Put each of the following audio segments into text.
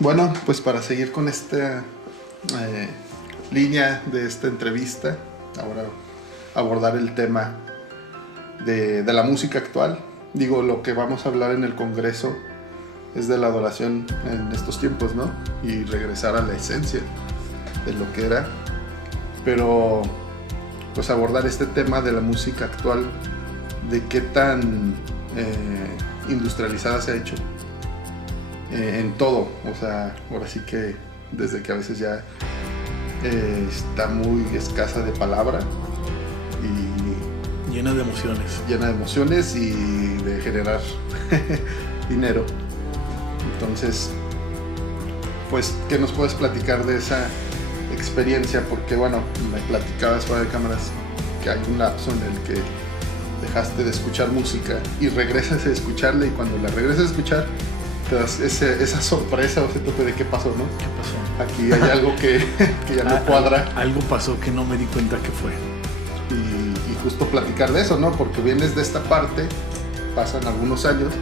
Bueno, pues para seguir con esta línea de esta entrevista, ahora abordar el tema de la música actual. Digo, lo que vamos a hablar en el Congreso es de la adoración en estos tiempos, ¿no? Y regresar a la esencia de lo que era. Pero, pues abordar este tema de la música actual, de qué tan industrializada se ha hecho en todo. O sea, ahora sí que desde que a veces ya está muy escasa de palabra y llena de emociones y de generar dinero. Entonces, pues, ¿qué nos puedes platicar de esa experiencia? Porque, bueno, me platicabas fuera de cámaras que hay un lapso en el que dejaste de escuchar música y regresas a escucharla, y cuando la regresas a escuchar te das esa sorpresa o ese toque de qué pasó, ¿no? ¿Qué pasó? Aquí hay algo que ya no cuadra. Algo pasó que no me di cuenta que fue. Y justo platicar de eso, ¿no? Porque vienes de esta parte, pasan algunos años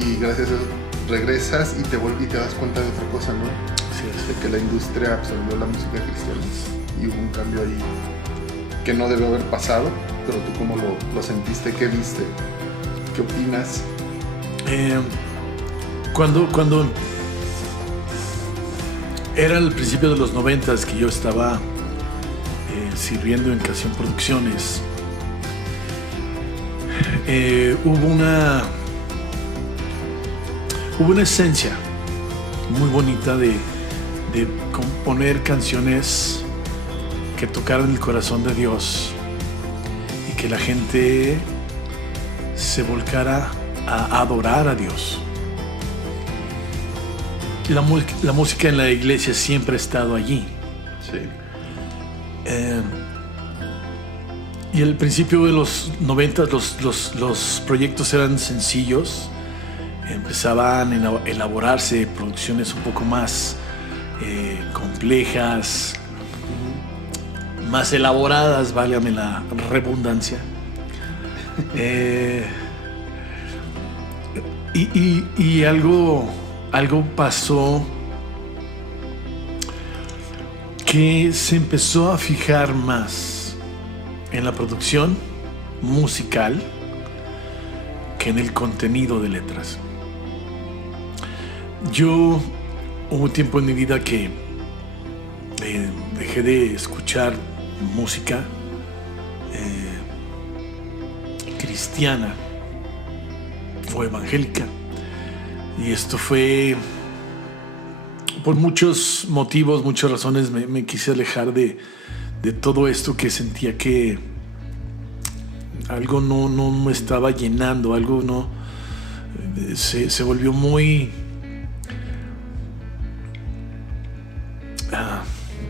y gracias a eso regresas y te das cuenta de otra cosa, ¿no? Sí, de que la industria absorbió la música cristiana y hubo un cambio ahí que no debe haber pasado. Pero tú, ¿cómo lo sentiste? ¿Qué viste? ¿Qué opinas? Cuando era el principio de los 90s que yo estaba sirviendo en Canción Producciones, hubo una esencia muy bonita de componer canciones que tocaran el corazón de Dios y que la gente se volcara a adorar a Dios. La música en la iglesia siempre ha estado allí. Sí. Y al principio de los 90 los proyectos eran sencillos. Empezaban a elaborarse producciones un poco más complejas, más elaboradas, válgame la redundancia. Y algo pasó que se empezó a fijar más en la producción musical que en el contenido de letras. Yo hubo un tiempo en mi vida que dejé de escuchar música cristiana o evangélica, y esto fue por muchos motivos, muchas razones. Me quise alejar de todo esto, que sentía que algo no me estaba llenando, algo no se volvió muy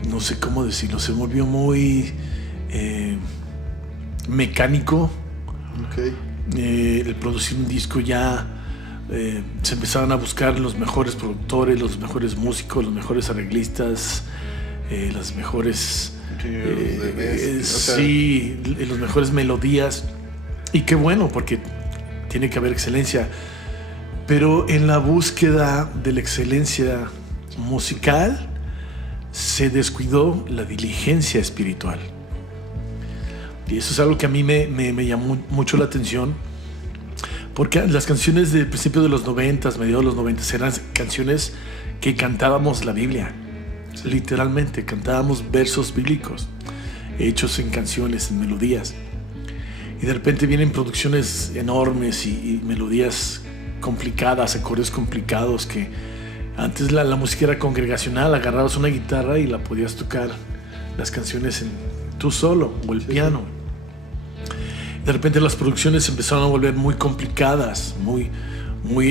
no sé cómo decirlo, se volvió muy mecánico. Okay. El producir un disco ya se empezaron a buscar los mejores productores, los mejores músicos, los mejores arreglistas, las mejores sí, las mejores melodías. Y qué bueno, porque tiene que haber excelencia, pero en la búsqueda de la excelencia musical se descuidó la diligencia espiritual. Y eso es algo que a mí me llamó mucho la atención, porque las canciones del principio de los 90s, mediados de los 90s, eran canciones que cantábamos la Biblia. Sí. Literalmente cantábamos versos bíblicos hechos en canciones, en melodías. Y de repente vienen producciones enormes y melodías complicadas, acordes complicados, que antes la música era congregacional. Agarrabas una guitarra y la podías tocar las canciones tú solo, o el piano. De repente las producciones empezaron a volver muy complicadas, muy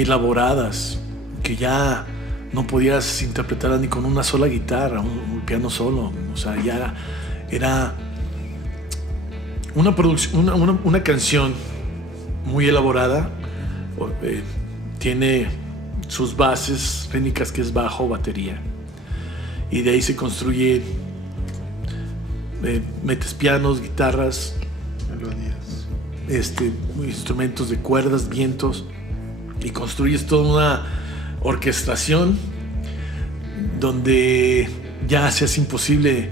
elaboradas, que ya no podías interpretarlas ni con una sola guitarra, un piano solo. O sea, ya era una canción muy elaborada. Tiene sus bases rítmicas, que es bajo, batería, y de ahí se construye, metes pianos, guitarras, melodías, instrumentos de cuerdas, vientos, y construyes toda una orquestación donde ya se hace imposible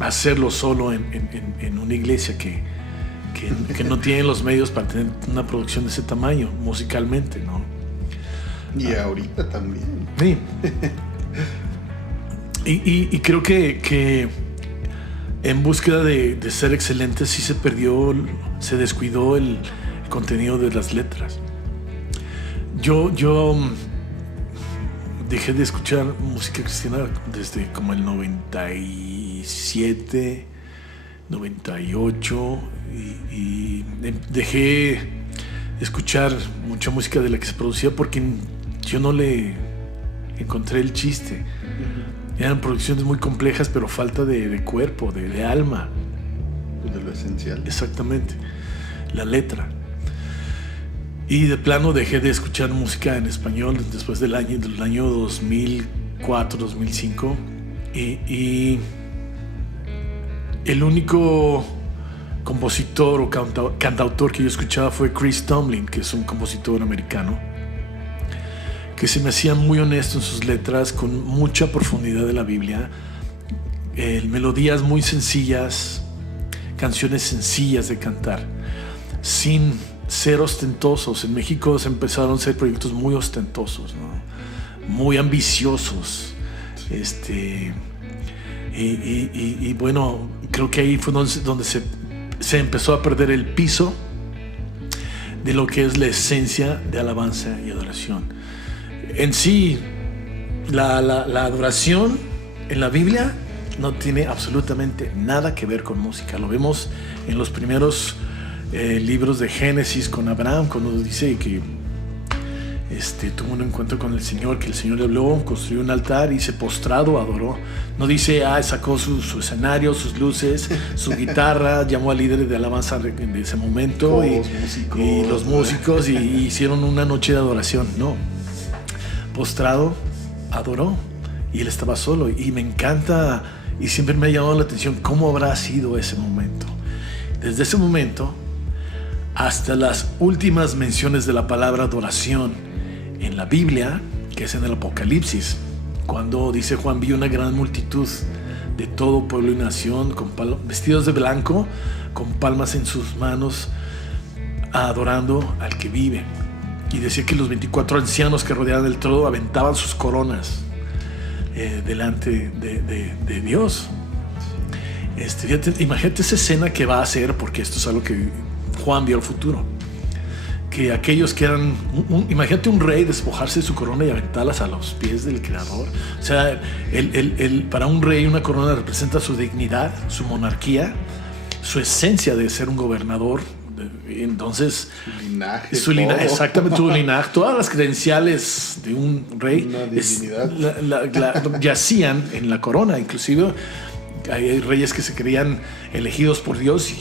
hacerlo solo en una iglesia que no tiene los medios para tener una producción de ese tamaño musicalmente, ¿no? Y ahorita también. Sí. Y creo que en búsqueda de ser excelente sí se descuidó el contenido de las letras. Yo dejé de escuchar música cristiana desde como el 97, 98 y dejé de escuchar mucha música de la que se producía porque yo no le encontré el chiste. Eran producciones muy complejas, pero falta de cuerpo, de alma. De lo esencial. Exactamente, la letra. Y de plano dejé de escuchar música en español después del año 2004, 2005. Y el único compositor o cantautor que yo escuchaba fue Chris Tomlin, que es un compositor americano, que se me hacía muy honesto en sus letras, con mucha profundidad de la Biblia, melodías muy sencillas, canciones sencillas de cantar, sin ser ostentosos. En México se empezaron a hacer proyectos muy ostentosos, ¿no? Muy ambiciosos. Y bueno, creo que ahí fue donde se empezó a perder el piso de lo que es la esencia de alabanza y adoración. En sí, la adoración en la Biblia no tiene absolutamente nada que ver con música. Lo vemos en los primeros libros de Génesis con Abraham, cuando dice que tuvo un encuentro con el Señor, que el Señor le habló, construyó un altar y se postrado adoró. No dice, sacó su escenario, sus luces, su guitarra, llamó al líder de alabanza de ese momento y los músicos y hicieron una noche de adoración. No, postrado adoró y él estaba solo. Y me encanta y siempre me ha llamado la atención cómo habrá sido ese momento. Desde ese momento hasta las últimas menciones de la palabra adoración en la Biblia, que es en el Apocalipsis, cuando dice Juan: vi una gran multitud de todo pueblo y nación vestidos de blanco, con palmas en sus manos, adorando al que vive. Y decía que los 24 ancianos que rodeaban el trono aventaban sus coronas delante de Dios. Imagínate esa escena que va a hacer, porque esto es algo que Juan vio al futuro. Que aquellos que eran... imagínate un rey despojarse de su corona y aventarlas a los pies del Creador. O sea, para un rey una corona representa su dignidad, su monarquía, su esencia de ser un gobernador. Entonces, su linaje, exactamente, su linaje, todas las credenciales de un rey yacían en la corona. Inclusive hay reyes que se creían elegidos por Dios y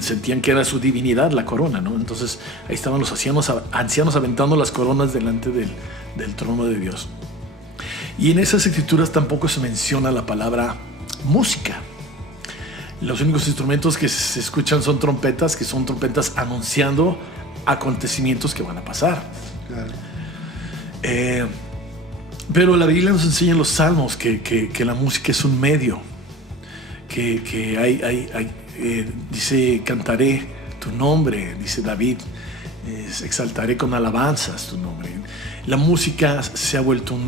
sentían que era su divinidad la corona, ¿no? Entonces ahí estaban los ancianos aventando las coronas delante del trono de Dios. Y en esas escrituras tampoco se menciona la palabra música. Los únicos instrumentos que se escuchan son trompetas, que son trompetas anunciando acontecimientos que van a pasar. Claro. Pero la Biblia nos enseña en los Salmos que la música es un medio, que dice: cantaré tu nombre, dice David, exaltaré con alabanzas tu nombre. La música se ha vuelto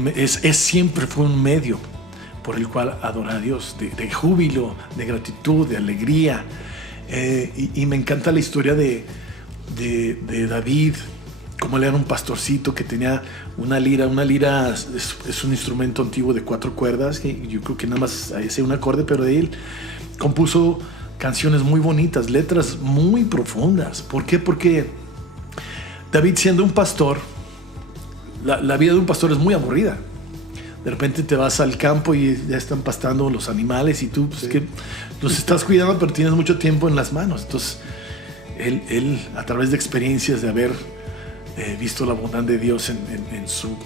siempre fue un medio por el cual adorar a Dios, de júbilo, de gratitud, de alegría. Y me encanta la historia de David, como él era un pastorcito que tenía una lira. Una lira es un instrumento antiguo de 4 cuerdas, que yo creo que nada más hace un acorde, pero él compuso canciones muy bonitas, letras muy profundas. ¿Por qué? Porque David, siendo un pastor, la vida de un pastor es muy aburrida. De repente te vas al campo y ya están pastando los animales y tú que los estás cuidando, pero tienes mucho tiempo en las manos. Entonces él a través de experiencias de haber visto la bondad de Dios en su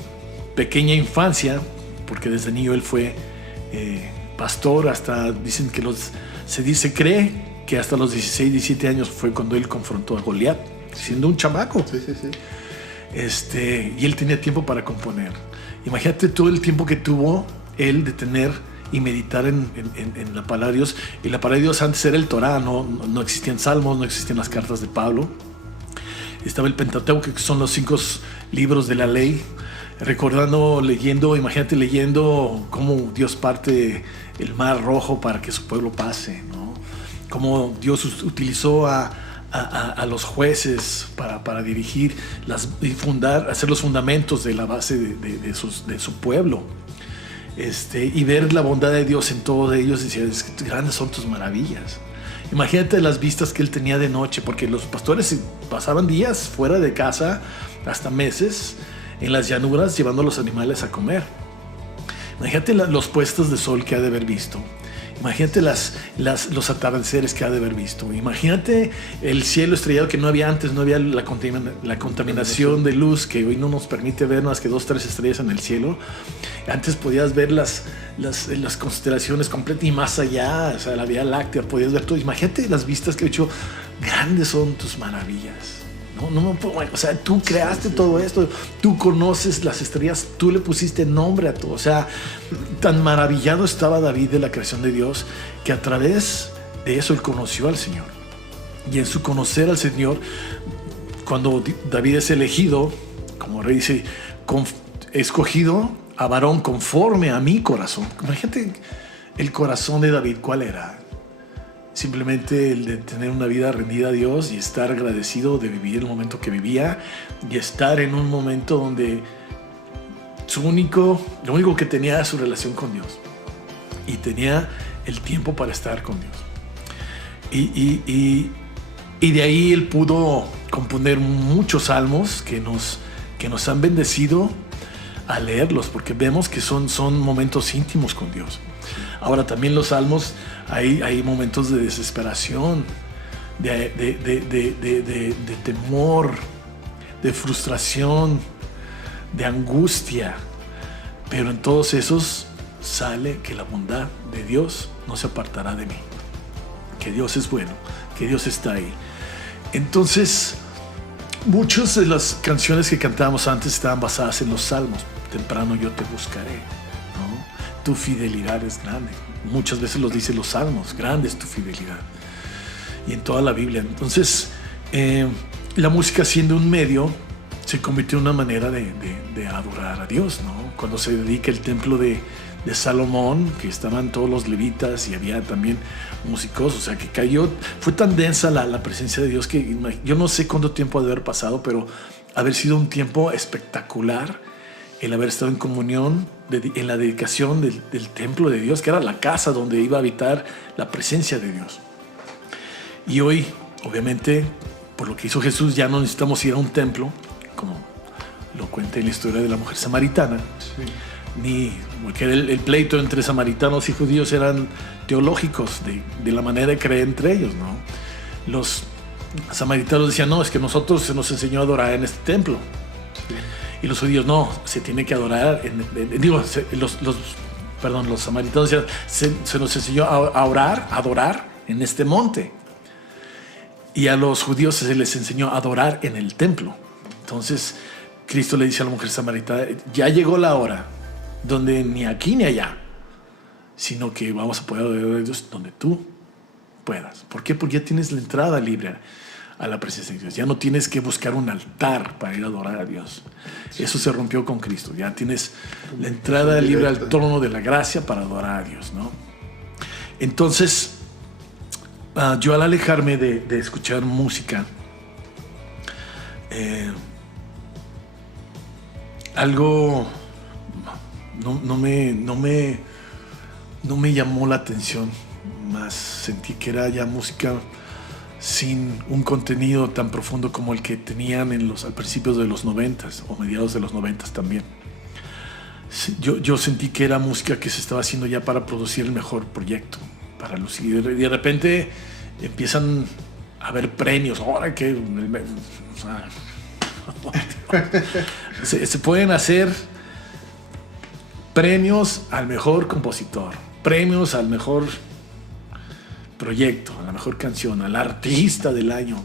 pequeña infancia, porque desde niño él fue pastor, hasta dicen que se cree que hasta los 16, 17 años fue cuando él confrontó a Goliat, siendo un chamaco. Sí. Y él tenía tiempo para componer. Imagínate todo el tiempo que tuvo él de tener y meditar en la palabra de Dios. Y la palabra de Dios antes era el Torá, no existían salmos, no existían las cartas de Pablo. Estaba el Pentateuco, que son los 5 libros de la ley. Recordando, imagínate leyendo cómo Dios parte el mar rojo para que su pueblo pase, ¿no? Cómo Dios utilizó a los jueces para dirigir y hacer los fundamentos de la base de su pueblo. Y ver la bondad de Dios en todos ellos, decía, grandes son tus maravillas. Imagínate las vistas que él tenía de noche, porque los pastores pasaban días fuera de casa, hasta meses, en las llanuras, llevando a los animales a comer. Imagínate los puestos de sol que ha de haber visto. Imagínate los atardeceres que ha de haber visto. Imagínate el cielo estrellado que no había antes, no había la contaminación de luz que hoy no nos permite ver más que 2 o 3 estrellas en el cielo. Antes podías ver las constelaciones completas y más allá, o sea, la Vía Láctea, podías ver todo. Imagínate las vistas que he hecho, grandes son tus maravillas. O sea, tú creaste todo esto, tú conoces las estrellas, tú le pusiste nombre a todo. O sea, tan maravillado estaba David de la creación de Dios que a través de eso él conoció al Señor. Y en su conocer al Señor, cuando David es elegido, como rey dice, escogido a varón conforme a mi corazón. Imagínate el corazón de David, ¿cuál era? Simplemente el de tener una vida rendida a Dios y estar agradecido de vivir el momento que vivía y estar en un momento donde lo único que tenía era su relación con Dios y tenía el tiempo para estar con Dios. Y de ahí él pudo componer muchos salmos que nos han bendecido a leerlos, porque vemos que son momentos íntimos con Dios. Ahora también los salmos, hay momentos de desesperación, de temor, de frustración, de angustia, pero en todos esos sale que la bondad de Dios no se apartará de mí, que Dios es bueno, que Dios está ahí. Entonces, muchas de las canciones que cantábamos antes estaban basadas en los salmos. Temprano yo te buscaré, ¿no? Tu fidelidad es grande. Muchas veces los dice los salmos, grande es tu fidelidad. Y en toda la Biblia. Entonces, la música, siendo un medio, se convirtió en una manera de adorar a Dios, ¿no? Cuando se dedica el templo de Salomón, que estaban todos los levitas y había también músicos, o sea que fue tan densa la presencia de Dios que yo no sé cuánto tiempo ha de haber pasado, pero haber sido un tiempo espectacular el haber estado en comunión, en la dedicación del templo de Dios, que era la casa donde iba a habitar la presencia de Dios. Y hoy, obviamente, por lo que hizo Jesús, ya no necesitamos ir a un templo, como lo cuenta en la historia de la mujer samaritana, sí. Porque el pleito entre samaritanos y judíos eran teológicos, de la manera de creer entre ellos, ¿no? Los samaritanos decían, no, es que nosotros se nos enseñó a adorar en este templo. Sí. Y los judíos, no, se tiene que adorar, los samaritanos decían, se nos enseñó a adorar en este monte. Y a los judíos se les enseñó a adorar en el templo. Entonces, Cristo le dice a la mujer samaritana, ya llegó la hora donde ni aquí ni allá, sino que vamos a poder adorar a Dios donde tú puedas. ¿Por qué? Porque ya tienes la entrada libre a la presencia de Dios. Ya no tienes que buscar un altar para ir a adorar a Dios. Eso se rompió con Cristo. Ya tienes la entrada libre al trono de la gracia para adorar a Dios, ¿no? Entonces, yo al alejarme de escuchar música, algo no me llamó la atención más. Sentí que era ya música sin un contenido tan profundo como el que tenían al principios de los 90s o mediados de los 90s también. Yo sentí que era música que se estaba haciendo ya para producir el mejor proyecto, para lucir. Y de repente empiezan a haber premios. Ahora que se pueden hacer premios al mejor compositor, premios al mejor proyecto, a la mejor canción, al artista del año.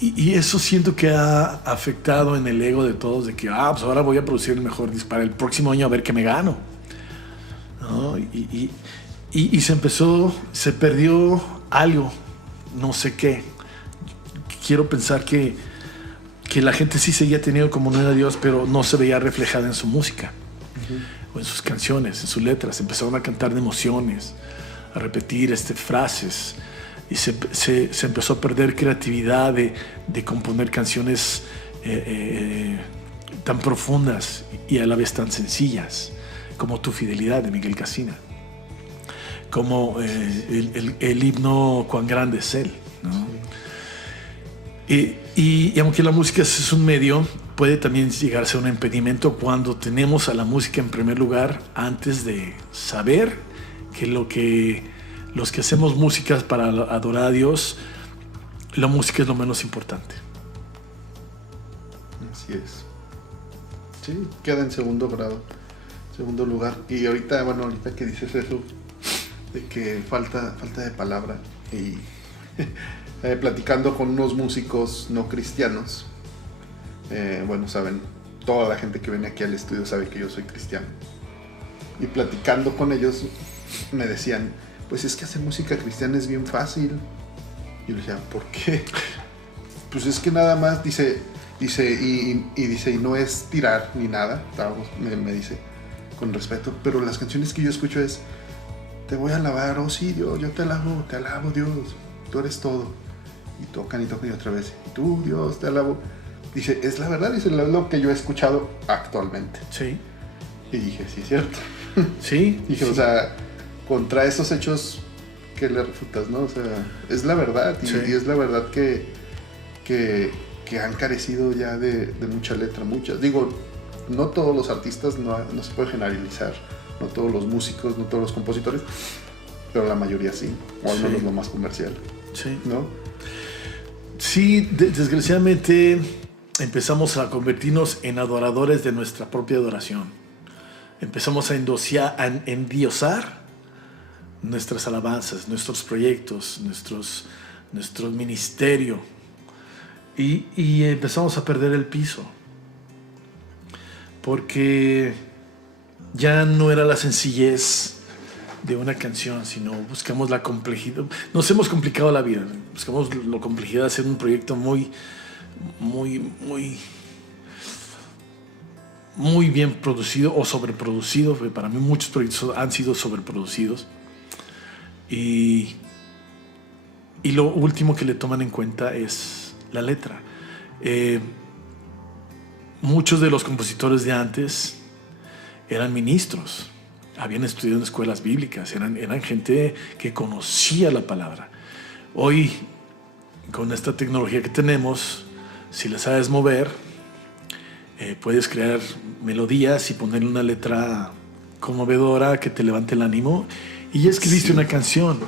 Y eso siento que ha afectado en el ego de todos, de que, pues ahora voy a producir el mejor disco para el próximo año a ver qué me gano, ¿no? Y se perdió algo, no sé qué. Quiero pensar que la gente sí seguía teniendo comunión a Dios, pero no se veía reflejada en su música, o en sus canciones, en sus letras. Empezaron a cantar de emociones, a repetir frases, y se empezó a perder creatividad de componer canciones tan profundas y a la vez tan sencillas, como Tu Fidelidad de Miguel Casina, como el himno Cuán grande es Él, ¿no? Y aunque la música es un medio, puede también llegar a ser un impedimento cuando tenemos a la música en primer lugar antes de saber que los que hacemos músicas para adorar a Dios, la música es lo menos importante. Así es. Sí, queda en segundo lugar. Y ahorita que dices eso, de que falta de palabra, y platicando con unos músicos no cristianos, saben, toda la gente que viene aquí al estudio sabe que yo soy cristiano, y platicando con ellos me decían, pues es que hacer música cristiana es bien fácil. Y yo le decía, ¿por qué? Pues es que nada más, dice, y no es tirar ni nada, me dice, con respeto, pero las canciones que yo escucho es, te voy a alabar, oh sí, Dios, yo te alabo Dios, tú eres todo. Y tocan y otra vez, y tú, Dios, te alabo. Dice, es la verdad, dice, es lo que yo he escuchado actualmente. Sí. Y dije, sí, es cierto. Sí. Dije, sí. O sea, contra esos hechos, ¿qué le refutas, no? O sea, es la verdad, y es la verdad que han carecido ya de mucha letra, muchas. Digo, no todos los artistas, no se puede generalizar, no todos los músicos, no todos los compositores, pero la mayoría sí, o al menos lo más comercial. Sí. ¿No? Sí, desgraciadamente empezamos a convertirnos en adoradores de nuestra propia adoración. Empezamos a endiosar nuestras alabanzas, nuestros proyectos, nuestro ministerio, y empezamos a perder el piso, porque ya no era la sencillez de una canción, sino buscamos la complejidad. Nos hemos complicado la vida, buscamos la complejidad de hacer un proyecto muy bien producido o sobreproducido. Para mí muchos proyectos han sido sobreproducidos, y lo último que le toman en cuenta es la letra. Muchos de los compositores de antes eran ministros, habían estudiado en escuelas bíblicas, eran gente que conocía la palabra. Hoy, con esta tecnología que tenemos, si la sabes mover, puedes crear melodías y ponerle una letra conmovedora que te levante el ánimo, y ya escribiste una canción.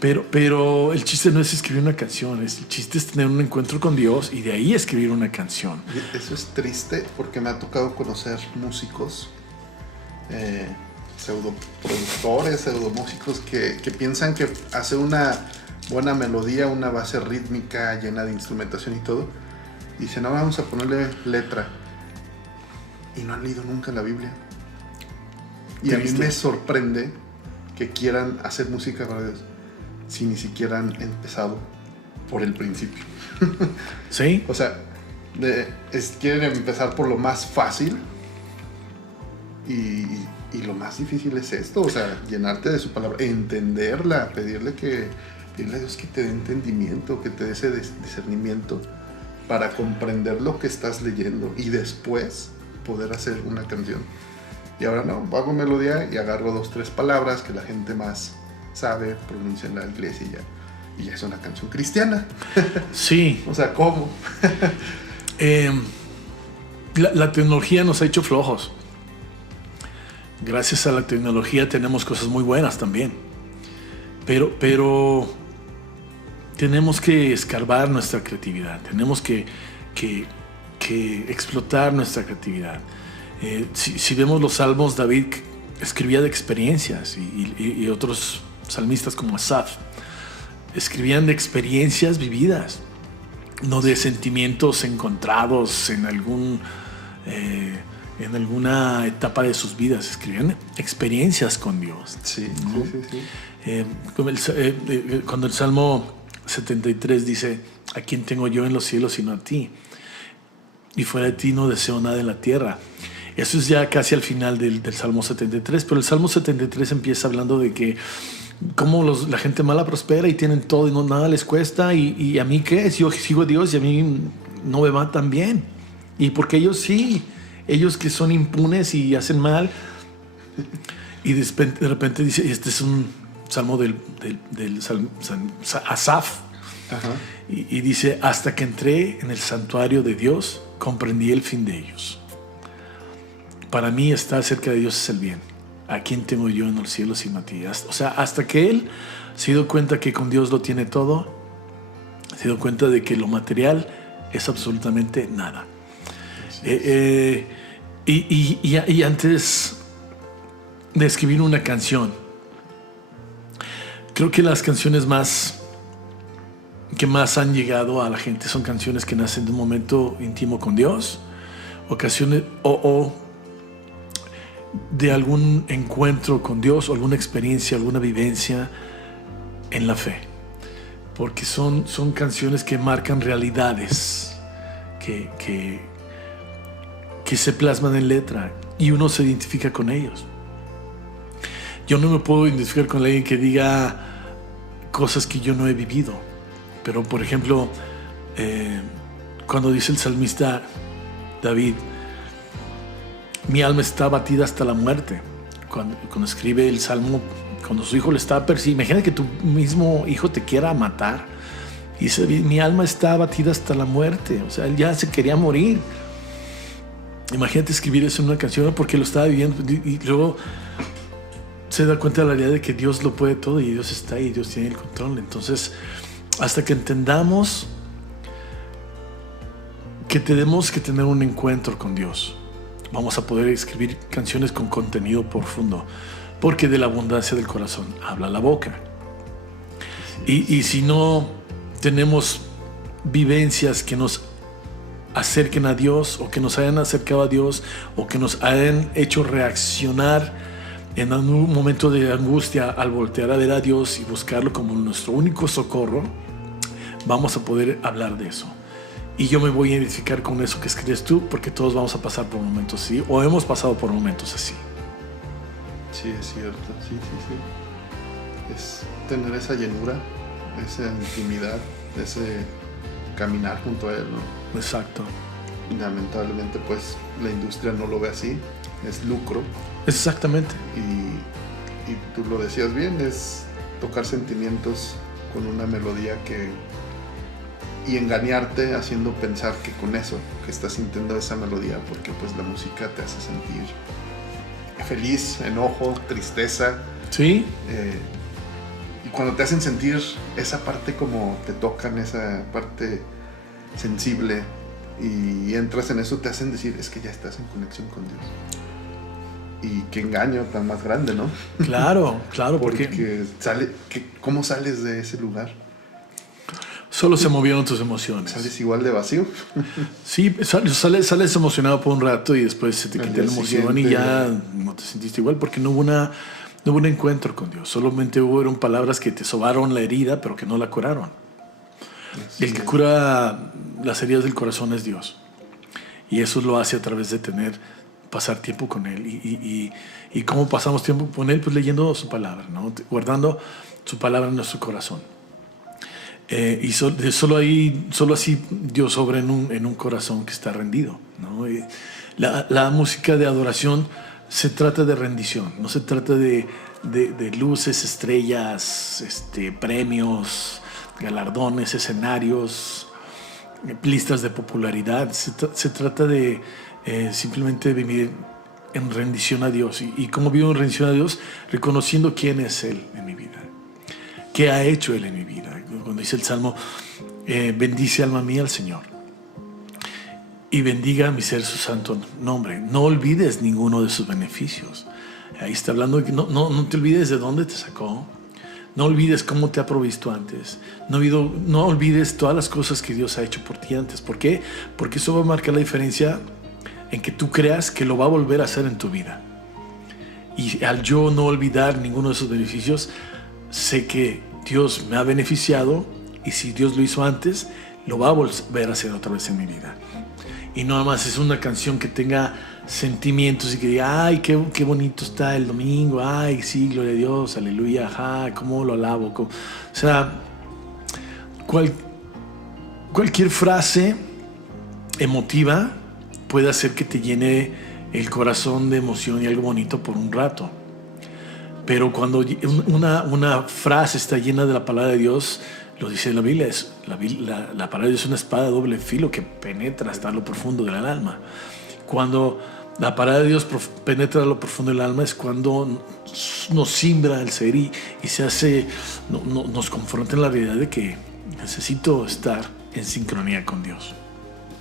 Pero el chiste no es escribir una canción, el chiste es tener un encuentro con Dios y de ahí escribir una canción. Eso es triste, porque me ha tocado conocer músicos, pseudoproductores, pseudomúsicos que piensan que hacer una buena melodía, una base rítmica llena de instrumentación y todo, dicen, no, vamos a ponerle letra, y no han leído nunca la Biblia. Y a mí me sorprende que quieran hacer música para Dios si ni siquiera han empezado por el principio. Sí. O sea, quieren empezar por lo más fácil, y lo más difícil es esto, o sea, llenarte de su palabra, entenderla, pedirle a Dios que te dé entendimiento, que te dé ese discernimiento para comprender lo que estás leyendo y después poder hacer una canción. Y ahora no, hago melodía y agarro 2, 3 palabras que la gente más sabe, pronuncia en la iglesia, y ya es una canción cristiana. Sí. O sea, ¿cómo? La tecnología nos ha hecho flojos. Gracias a la tecnología tenemos cosas muy buenas también, pero tenemos que escarbar nuestra creatividad, tenemos que explotar nuestra creatividad. Si vemos los salmos, David escribía de experiencias, y otros salmistas como Asaf escribían de experiencias vividas. no de sentimientos encontrados en alguna etapa de sus vidas. Escribían experiencias con Dios. Sí, ¿no? sí. Cuando el Salmo 73 dice: ¿a quién tengo yo en los cielos sino a ti? Y fuera de ti no deseo nada en la tierra. Eso es ya casi al final del Salmo 73, pero el Salmo 73 empieza hablando de que cómo la gente mala prospera y tienen todo y nada les cuesta, y a mí qué, si yo sigo a Dios y a mí no me va tan bien. Y porque ellos sí, ellos que son impunes y hacen mal. Y de repente dice, este es un salmo del Asaf. Ajá. Y dice: hasta que entré en el santuario de Dios, comprendí el fin de ellos. Para mí estar cerca de Dios es el bien. ¿A quién tengo yo en los cielos sino a ti? O sea, hasta que él se dio cuenta que con Dios lo tiene todo, se dio cuenta de que lo material es absolutamente nada. Y antes de escribir una canción, creo que las canciones que más han llegado a la gente son canciones que nacen de un momento íntimo con Dios, ocasiones o de algún encuentro con Dios, o alguna experiencia, alguna vivencia en la fe, porque son canciones que marcan realidades que se plasman en letra y uno se identifica con ellos. Yo no me puedo identificar con alguien que diga cosas que yo no he vivido, pero por ejemplo, cuando dice el salmista David: mi alma está abatida hasta la muerte. Cuando escribe el salmo, cuando su hijo le está persiguiendo, imagina que tu mismo hijo te quiera matar, y dice: mi alma está abatida hasta la muerte. O sea, él ya se quería morir. Imagínate escribir eso en una canción, porque lo estaba viviendo, y luego se da cuenta de la realidad de que Dios lo puede todo y Dios está ahí, Dios tiene el control. Entonces, hasta que entendamos que tenemos que tener un encuentro con Dios, vamos a poder escribir canciones con contenido profundo, porque de la abundancia del corazón habla la boca. Y si no tenemos vivencias que nos acerquen a Dios, o que nos hayan acercado a Dios, o que nos hayan hecho reaccionar en un momento de angustia al voltear a ver a Dios y buscarlo como nuestro único socorro, vamos a poder hablar de eso. Y yo me voy a identificar con eso que escribes tú, porque todos vamos a pasar por momentos así, o hemos pasado por momentos así. Sí, es cierto, sí. Es tener esa llenura, esa intimidad, ese caminar junto a Él, ¿no? Exacto. Lamentablemente, pues, la industria no lo ve así, es lucro. Exactamente. Y tú lo decías bien, es tocar sentimientos con una melodía y engañarte haciendo pensar que con eso, que estás sintiendo esa melodía, porque pues la música te hace sentir feliz, enojo, tristeza. Sí. Y cuando te hacen sentir esa parte, como te tocan esa parte sensible y entras en eso, te hacen decir: es que ya estás en conexión con Dios. Y qué engaño tan más grande, ¿no? Claro, porque ¿cómo sales de ese lugar? Solo se movieron tus emociones. ¿Sales igual de vacío? Sí, sales emocionado por un rato y después se te quita la emoción y ya no te sentiste igual, porque no hubo un encuentro con Dios. Solamente fueron palabras que te sobaron la herida, pero que no la curaron. El que cura las heridas del corazón es Dios. Y eso lo hace a través de pasar tiempo con Él. ¿Y cómo pasamos tiempo con Él? Pues leyendo su palabra, ¿no? Guardando su palabra en nuestro corazón. Y solo así Dios obra en un corazón que está rendido, ¿no? La música de adoración se trata de rendición, no se trata de luces, estrellas, premios, galardones, escenarios, listas de popularidad. Se trata de simplemente vivir en rendición a Dios. ¿Y cómo vivo en rendición a Dios? Reconociendo quién es Él en mi vida, qué ha hecho Él en mi vida. Cuando dice el Salmo: bendice alma mía al Señor, y bendiga a mi ser su santo nombre. No olvides ninguno de sus beneficios. Ahí está hablando de que no te olvides de dónde te sacó, No olvides cómo te ha provisto antes. No olvides todas las cosas que Dios ha hecho por ti antes. ¿Por qué? Porque eso va a marcar la diferencia en que tú creas que lo va a volver a hacer en tu vida. Y al yo no olvidar ninguno de esos beneficios, sé que Dios me ha beneficiado, y si Dios lo hizo antes, lo va a volver a hacer otra vez en mi vida. Y no nada más es una canción que tenga sentimientos y que diga, ay, qué bonito está el domingo, ay, sí, gloria a Dios, aleluya, ajá, cómo lo alabo. O sea, cualquier frase emotiva puede hacer que te llene el corazón de emoción y algo bonito por un rato. Pero cuando una frase está llena de la palabra de Dios, lo dice la Biblia, la palabra de Dios es una espada de doble filo que penetra hasta lo profundo del alma. Cuando la palabra de Dios penetra a lo profundo del alma, es cuando nos simbra el ser y se hace, nos confronta en la realidad de que necesito estar en sincronía con Dios.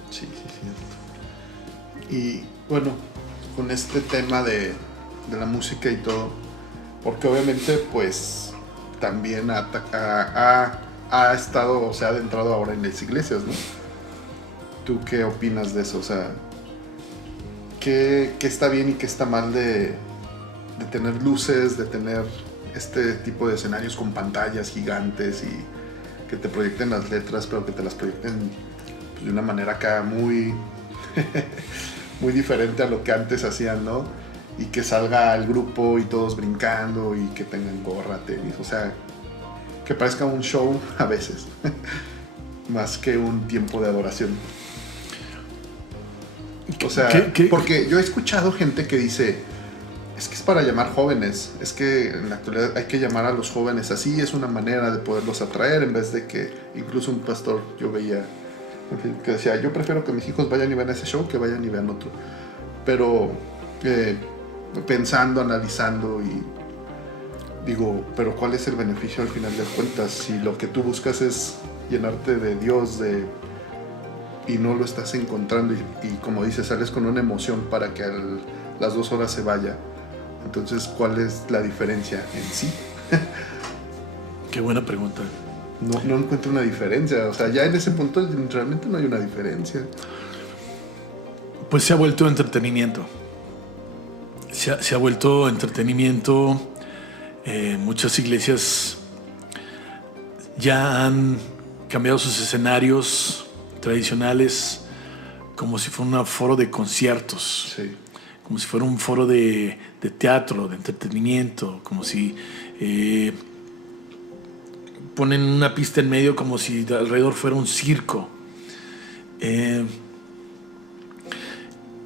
Sí, cierto. Y bueno, con este tema de la música y todo, porque obviamente pues también ha estado, o sea, ha adentrado ahora en las iglesias, ¿no? ¿Tú qué opinas de eso? O sea, ¿qué está bien y qué está mal de tener luces, de tener este tipo de escenarios con pantallas gigantes y que te proyecten las letras, pero que te las proyecten de una manera acá muy muy diferente a lo que antes hacían, ¿no? Y que salga el grupo y todos brincando y que tengan gorra, tenis, o sea, que parezca un show a veces más que un tiempo de adoración. O sea, porque yo he escuchado gente que dice, es que es para llamar jóvenes, es que en la actualidad hay que llamar a los jóvenes así, es una manera de poderlos atraer, en vez de que incluso un pastor yo veía que decía, yo prefiero que mis hijos vayan y vean ese show que vayan y vean otro. Pero pensando, analizando y digo, pero ¿cuál es el beneficio al final de cuentas? Si lo que tú buscas es llenarte de Dios y no lo estás encontrando y como dices, sales con una emoción para que las 2 horas se vaya. Entonces, ¿cuál es la diferencia en sí? Qué buena pregunta. No encuentro una diferencia. O sea, ya en ese punto realmente no hay una diferencia. Pues se ha vuelto entretenimiento. Se ha vuelto entretenimiento. Muchas iglesias ya han cambiado sus escenarios tradicionales como si fuera un foro de conciertos, sí, como si fuera un foro de teatro, de entretenimiento, como si ponen una pista en medio como si alrededor fuera un circo.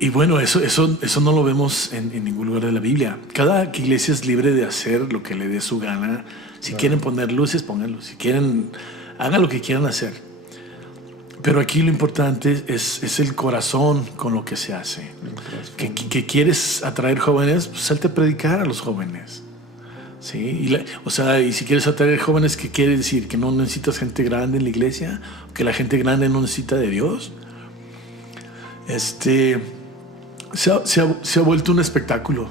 Y bueno, eso no lo vemos en ningún lugar de la Biblia. Cada iglesia es libre de hacer lo que le dé su gana. Si quieren poner luces, pónganlos. Si quieren, hagan lo que quieran hacer. Pero aquí lo importante es el corazón con lo que se hace. Que quieres atraer jóvenes, pues salte a predicar a los jóvenes. ¿Sí? Y si quieres atraer jóvenes, ¿qué quiere decir? ¿Que no necesitas gente grande en la iglesia? ¿Que la gente grande no necesita de Dios? Se ha vuelto un espectáculo.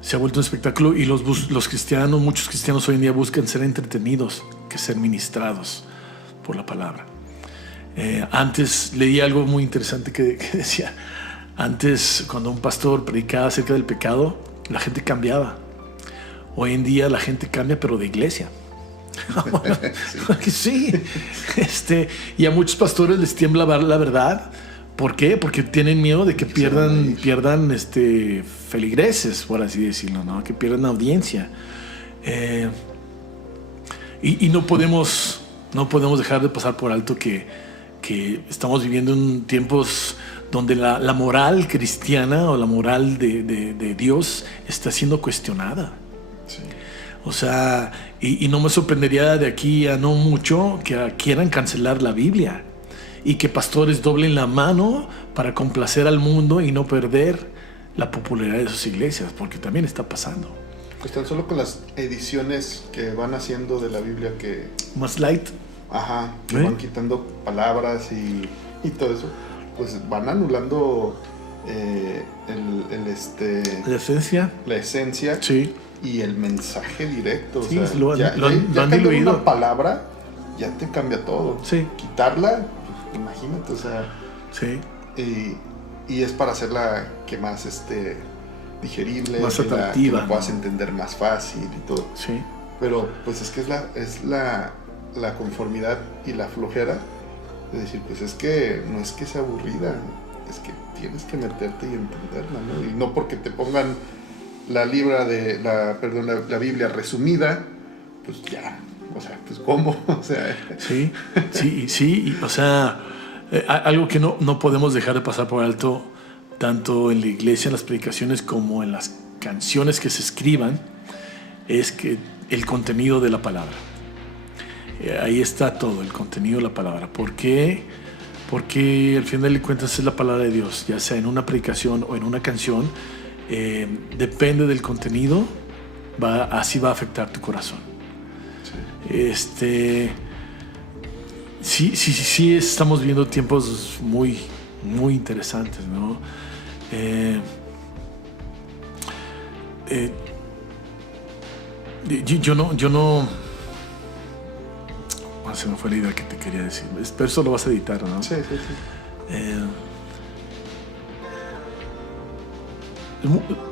Se ha vuelto un espectáculo y los cristianos, muchos cristianos hoy en día buscan ser entretenidos que ser ministrados por la palabra. Antes leí algo muy interesante que decía, antes cuando un pastor predicaba acerca del pecado, la gente cambiaba. Hoy en día la gente cambia, pero de iglesia. Sí. Y a muchos pastores les tiembla la verdad. ¿Por qué? Porque tienen miedo de que pierdan feligreses, por así decirlo, ¿no? Que pierdan audiencia. Y no podemos dejar de pasar por alto que estamos viviendo en tiempos donde la moral cristiana o la moral de Dios está siendo cuestionada. Sí. O sea, y no me sorprendería de aquí a no mucho que quieran cancelar la Biblia y que pastores doblen la mano para complacer al mundo y no perder la popularidad de sus iglesias, porque también está pasando. Pues tan solo con las ediciones que van haciendo de la Biblia que... Más light. Ajá, que van quitando palabras y todo eso, pues van anulando la esencia. La esencia. Sí. y el mensaje directo. Sí, o sea, lo han cambiar diluido. una palabra ya te cambia todo. Sí. Quitarla, pues, imagínate, o sea. Sí. Y es para hacerla que más digerible, más que atractiva, la puedas ¿no? entender más fácil y todo. Sí. Pero pues es que es la conformidad y la flojera de decir, pues es que no es que sea aburrida, es que tienes que meterte y entenderla, ¿no? Y no porque te pongan la Biblia resumida, pues ya, o sea, pues ¿cómo? O sea, Sí, o sea, algo que no podemos dejar de pasar por alto, tanto en la iglesia, en las predicaciones, como en las canciones que se escriban, es que el contenido de la palabra. Ahí está todo, el contenido de la palabra. ¿Por qué? Porque al final de cuentas es la palabra de Dios, ya sea en una predicación o en una canción, depende del contenido, así va a afectar tu corazón. Sí, estamos viendo tiempos muy, muy interesantes, ¿no? Yo no. Se me fue la idea que te quería decir. Pero eso lo vas a editar, ¿no? Sí.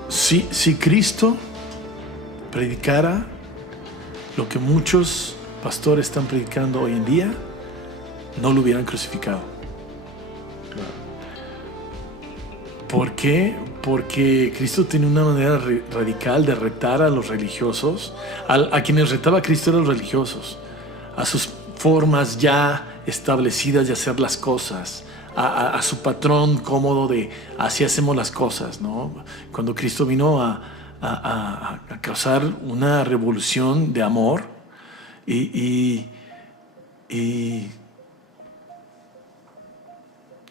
Si Cristo predicara lo que muchos pastores están predicando hoy en día, no lo hubieran crucificado. Claro. ¿Por qué? Porque Cristo tiene una manera radical de retar a los religiosos. A quienes retaba Cristo eran los religiosos, a sus formas ya establecidas de hacer las cosas, a su patrón cómodo de así hacemos las cosas, ¿no? Cuando Cristo vino a causar una revolución de amor y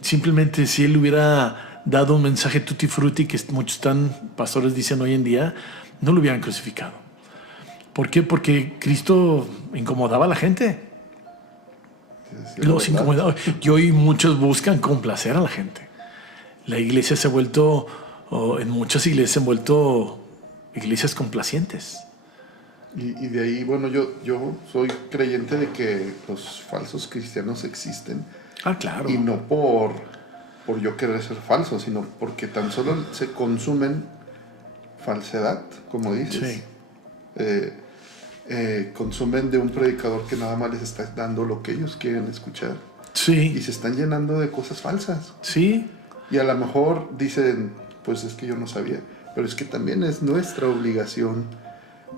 simplemente si él hubiera dado un mensaje tutti frutti que muchos pastores dicen hoy en día, no lo hubieran crucificado. ¿Por qué? Porque Cristo incomodaba a la gente. Los incomodaba. Y hoy muchos buscan complacer a la gente. La iglesia se ha vuelto, en muchas iglesias se han vuelto iglesias complacientes. Y de ahí, bueno, yo soy creyente de que los falsos cristianos existen. Ah, claro. Y no por yo querer ser falso, sino porque tan solo se consumen falsedad, como dices. Sí. Consumen de un predicador que nada más les está dando lo que ellos quieren escuchar. Sí. Y se están llenando de cosas falsas. Sí. Y a lo mejor dicen, pues es que yo no sabía. Pero es que también es nuestra obligación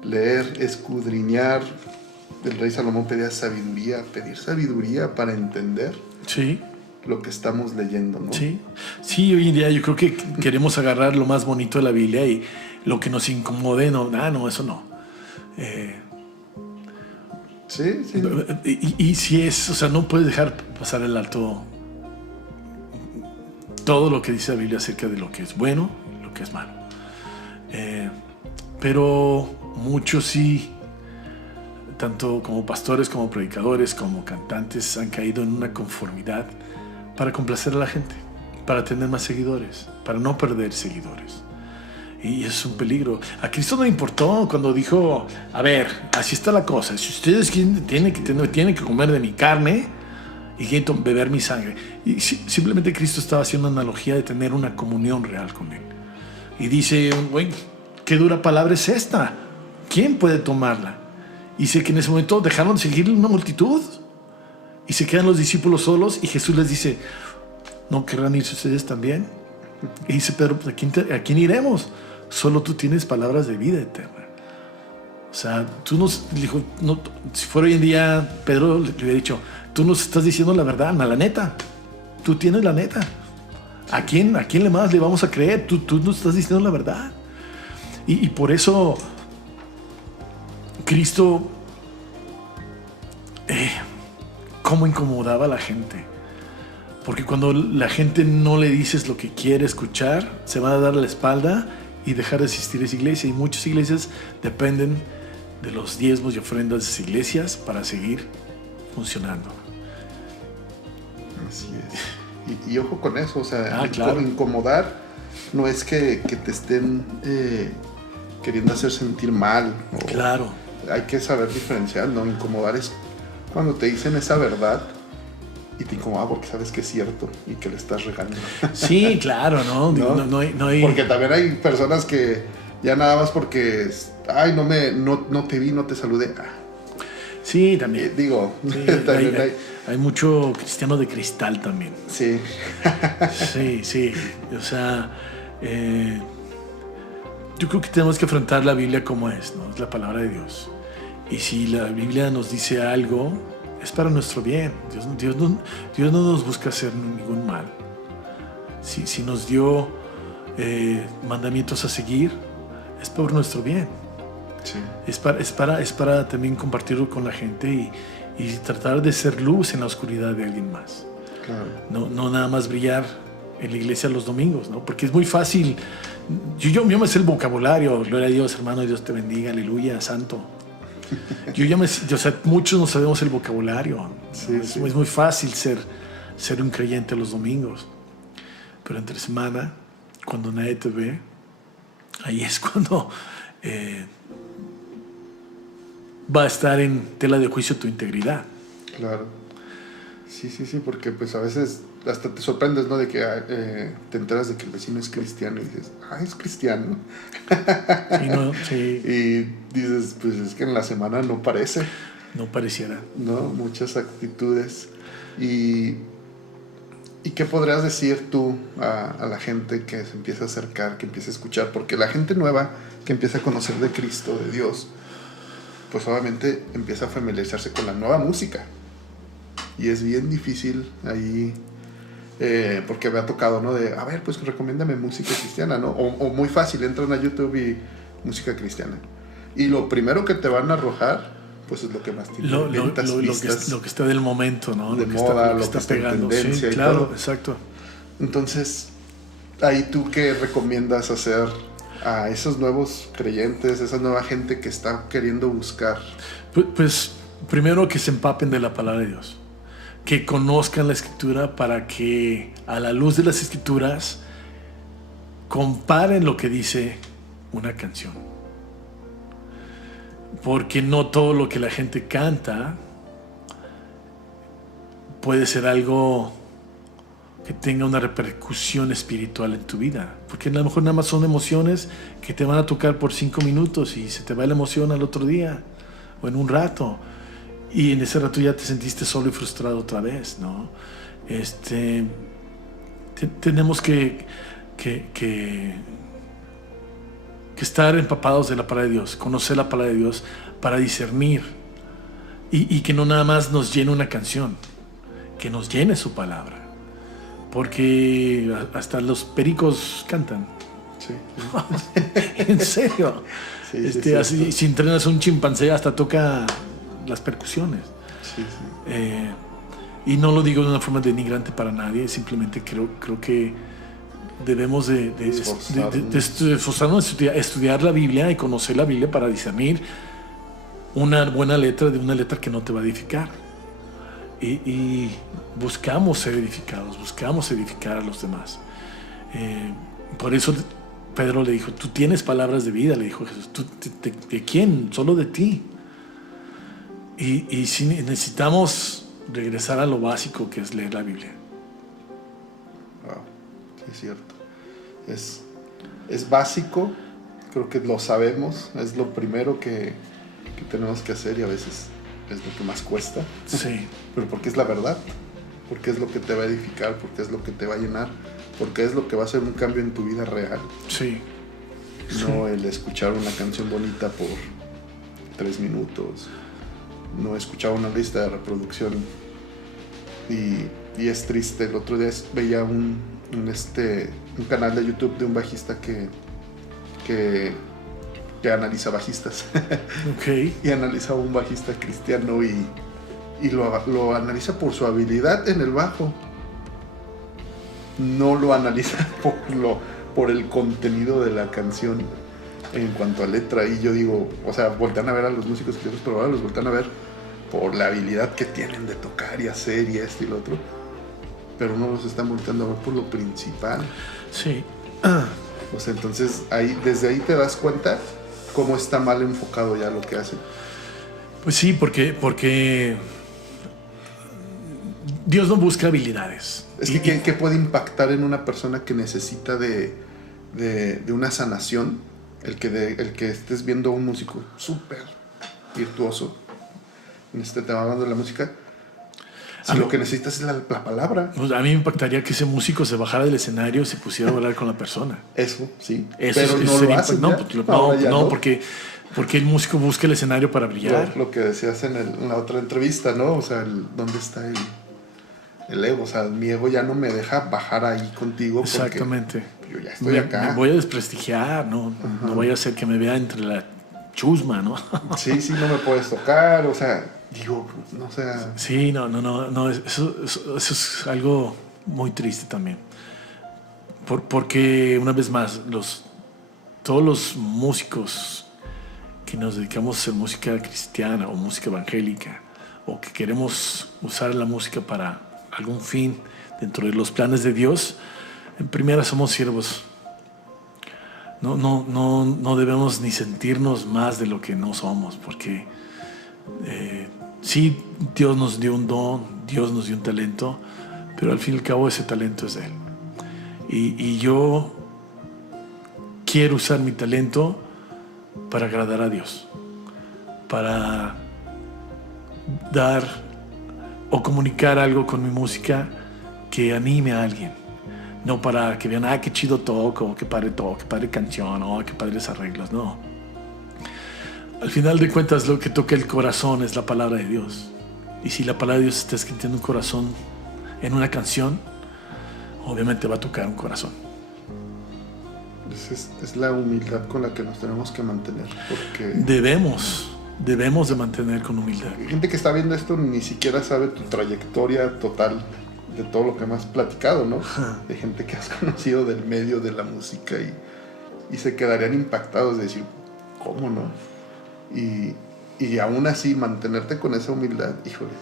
leer, escudriñar. El rey Salomón pedía sabiduría, pedir sabiduría para entender lo que estamos leyendo, ¿no? Sí, hoy en día yo creo que queremos agarrar lo más bonito de la Biblia y lo que nos incomode, no, eso no. Sí. Y si es, o sea, no puedes dejar pasar el alto todo lo que dice la Biblia acerca de lo que es bueno y lo que es malo. Pero muchos sí, tanto como pastores, como predicadores, como cantantes, han caído en una conformidad para complacer a la gente, para tener más seguidores, para no perder seguidores. Y es un peligro. A Cristo no le importó cuando dijo, a ver, así está la cosa. Si ustedes tienen que comer de mi carne y quieren beber mi sangre. Y simplemente Cristo estaba haciendo una analogía de tener una comunión real con Él. Y dice, güey, ¿qué dura palabra es esta? ¿Quién puede tomarla? Y dice que en ese momento dejaron de seguirle una multitud. Y se quedan los discípulos solos y Jesús les dice, ¿no querrán irse ustedes también? Y dice Pedro, ¿a quién iremos? Solo tú tienes palabras de vida eterna. O sea, tú nos dijo, no, si fuera hoy en día, Pedro le hubiera dicho, tú nos estás diciendo la verdad, la neta. Tú tienes la neta. ¿A quién más le vamos a creer? Tú nos estás diciendo la verdad. Y por eso Cristo cómo incomodaba a la gente. Porque cuando la gente no le dices lo que quiere escuchar, se va a dar la espalda y dejar de asistir a esa iglesia. Y muchas iglesias dependen de los diezmos y ofrendas de esas iglesias para seguir funcionando. Así es. Y ojo con eso, o sea, claro. Incomodar no es que te estén queriendo hacer sentir mal. Claro. Hay que saber diferenciar, ¿no? Incomodar es cuando te dicen esa verdad y te incomoda porque sabes que es cierto y que le estás regando. Sí, claro, ¿no? No hay... Porque también hay personas que ya nada más porque, ay, no te vi, no te saludé. Sí, también. Digo, sí, también hay mucho cristiano de cristal también. Sí. Sí. O sea, yo creo que tenemos que afrontar la Biblia como es, ¿no? Es la palabra de Dios. Y si la Biblia nos dice algo, es para nuestro bien. Dios no nos busca hacer ningún mal. Si nos dio mandamientos a seguir, es por nuestro bien. Sí. Es para también compartirlo con la gente y tratar de ser luz en la oscuridad de alguien más. Claro. No nada más brillar en la iglesia los domingos, ¿no? Porque es muy fácil. Yo me sé el vocabulario, gloria a Dios, hermano, Dios te bendiga, aleluya, santo. Muchos no sabemos el vocabulario. Sí. Es muy fácil ser un creyente los domingos. Pero entre semana, cuando nadie te ve, ahí es cuando va a estar en tela de juicio tu integridad. Claro. Sí, porque pues a veces hasta te sorprendes, ¿no? De que te enteras de que el vecino es cristiano y dices, es cristiano. Y dices, pues es que en la semana no parece. No pareciera. No, muchas actitudes. ¿Y qué podrías decir tú a la gente que se empieza a acercar, que empieza a escuchar? Porque la gente nueva que empieza a conocer de Cristo, de Dios, pues obviamente empieza a familiarizarse con la nueva música. Y es bien difícil ahí, porque me ha tocado, ¿no? De, a ver, pues recomiéndame música cristiana, ¿no? O muy fácil, entran a YouTube y música cristiana. Y lo primero que te van a arrojar, pues es lo que más tiene ventas, vistas. Lo que está del momento, ¿no? De moda, lo que está pegando. tendencia, sí, claro, todo. Exacto. Entonces, ahí tú qué recomiendas hacer a esos nuevos creyentes, esa nueva gente que está queriendo buscar. Pues primero que se empapen de la palabra de Dios, que conozcan la Escritura para que a la luz de las Escrituras comparen lo que dice una canción, porque no todo lo que la gente canta puede ser algo que tenga una repercusión espiritual en tu vida, porque a lo mejor nada más son emociones que te van a tocar por 5 minutos y se te va la emoción al otro día o en un rato, y en ese rato ya te sentiste solo y frustrado otra vez, ¿no? Tenemos que estar empapados de la palabra de Dios, conocer la palabra de Dios para discernir, y que no nada más nos llene una canción, que nos llene su palabra. Porque hasta los pericos cantan. Sí. En serio. Sí. Así, si entrenas a un chimpancé, hasta toca las percusiones. Sí. Y no lo digo de una forma denigrante para nadie, simplemente creo que debemos de esforzarnos a estudiar la Biblia y conocer la Biblia para discernir una buena letra de una letra que no te va a edificar. Y buscamos ser edificados, buscamos edificar a los demás. Por eso Pedro le dijo, tú tienes palabras de vida, le dijo Jesús. ¿De quién? Solo de ti. Y si necesitamos regresar a lo básico, que es leer la Biblia. Wow, sí, es cierto. Es básico, creo que lo sabemos, es lo primero que tenemos que hacer, y a veces es lo que más cuesta. Sí. Pero porque es la verdad, porque es lo que te va a edificar, porque es lo que te va a llenar, porque es lo que va a hacer un cambio en tu vida real. Sí. No el escuchar una canción bonita por 3 minutos, no escuchar una lista de reproducción. Y es triste. El otro día veía un canal de YouTube de un bajista que analiza bajistas. Okay. Y analiza a un bajista cristiano y lo analiza por su habilidad en el bajo. No lo analiza por el contenido de la canción en cuanto a letra. Y yo digo, o sea, voltean a ver a los músicos cristianos, pero ahora los voltean a ver por la habilidad que tienen de tocar y hacer y esto y lo otro. Pero no los están volteando a ver por lo principal. Sí. O sea, entonces desde ahí te das cuenta cómo está mal enfocado ya lo que hacen. Pues sí, porque Dios no busca habilidades. Es que ¿qué puede impactar en una persona que necesita de una sanación? El que estés viendo a un músico súper virtuoso en este tema, hablando de la música, si lo que necesitas es la palabra. Pues a mí me impactaría que ese músico se bajara del escenario y se pusiera a hablar con la persona. Eso, sí. Eso pero no lo hacen. No, porque el músico busca el escenario para brillar. Lo que decías en la otra entrevista, ¿no? O sea, ¿dónde está el ego? O sea, mi ego ya no me deja bajar ahí contigo. Exactamente. Yo ya estoy acá. Me voy a desprestigiar, no vaya a ser que me vea entre la chusma, ¿no? Sí, no me puedes tocar, o sea, digo, no sé. Sí, no, eso es algo muy triste también. Porque, una vez más, todos los músicos que nos dedicamos a hacer música cristiana o música evangélica, o que queremos usar la música para algún fin dentro de los planes de Dios, en primera somos siervos. No debemos ni sentirnos más de lo que no somos, porque sí, Dios nos dio un don, Dios nos dio un talento, pero al fin y al cabo ese talento es de Él. Y yo quiero usar mi talento para agradar a Dios, para dar o comunicar algo con mi música que anime a alguien. No para que vean, qué chido toco, qué padre canción, qué padres arreglos, no. Al final de cuentas, lo que toca el corazón es la palabra de Dios. Y si la palabra de Dios está escrita en un corazón, en una canción, obviamente va a tocar un corazón. Es la humildad con la que nos tenemos que mantener. Porque Debemos de mantener con humildad. Hay gente que está viendo esto ni siquiera sabe tu trayectoria total de todo lo que me has platicado, ¿no? De gente que has conocido del medio de la música y se quedarían impactados de decir, ¿cómo no? Y aún así mantenerte con esa humildad, híjoles.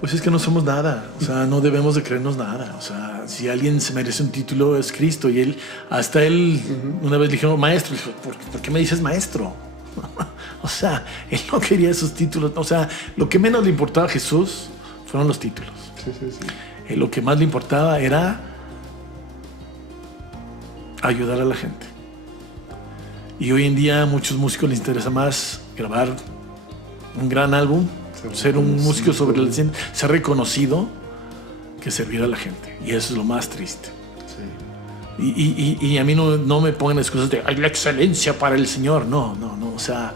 Pues es que no somos nada, o sea, no debemos de creernos nada. O sea, si alguien se merece un título es Cristo, y él, una vez le dijeron maestro, dijo, ¿por qué me dices maestro? O sea, él no quería esos títulos. O sea, lo que menos le importaba a Jesús fueron los títulos. Sí. Lo que más le importaba era ayudar a la gente. Y hoy en día a muchos músicos les interesa más grabar un gran álbum, ser un músico sobre el escenario, ser reconocido, que servir a la gente. Y eso es lo más triste. Sí. Y a mí no me pongan excusas de la excelencia para el Señor. No. O sea,